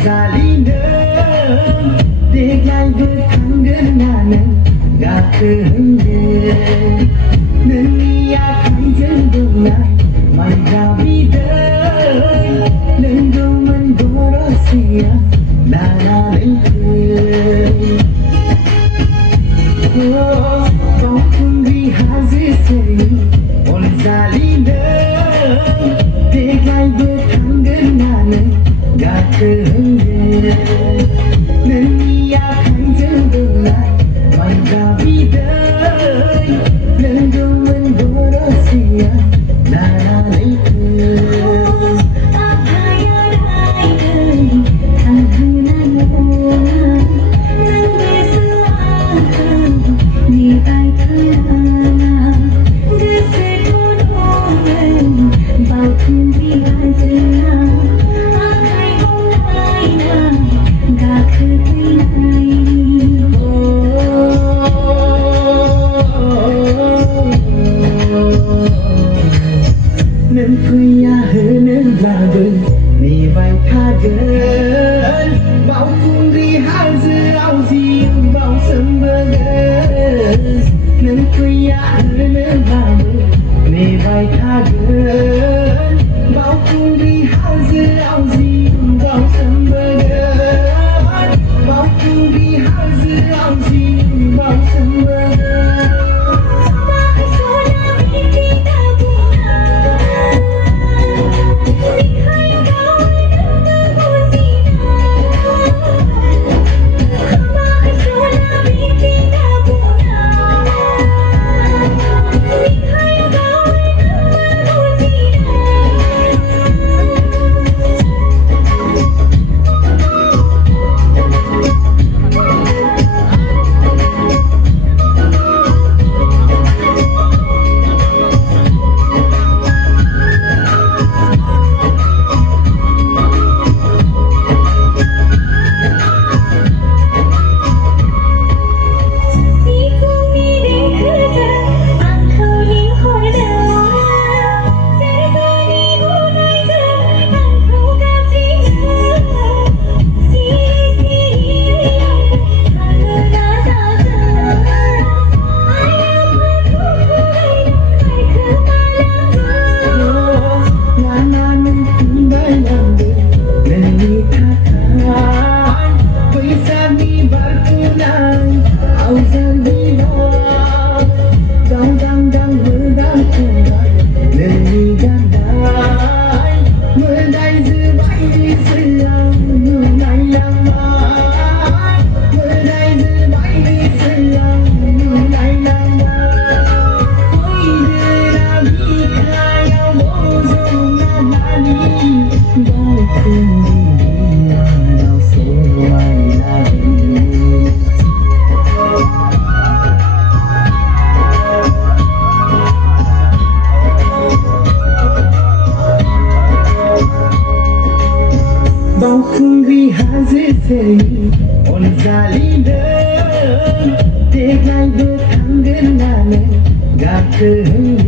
온살이는 대갈도 당근나는 같은데 는 약한 정도나 만감이든 능동은 걸었으야 나라는 거품 위하세세이 온살이는 대갈도 당근나는 같은데 는 약한 정도나 만감이든 능동은 걸었으야 나라는 nên khuya hơn là ni vai tha gần bao cung đi hai dư áo gì bao sân bờ nên khuya hơn là ni vai tha gần bao cung đi hai dư áo gì bao sân bờ bao cung đi hai dư áo gì bao sân bờ bao không vì hai dễ dễ ôn zali는 대갈도 당근나는 같은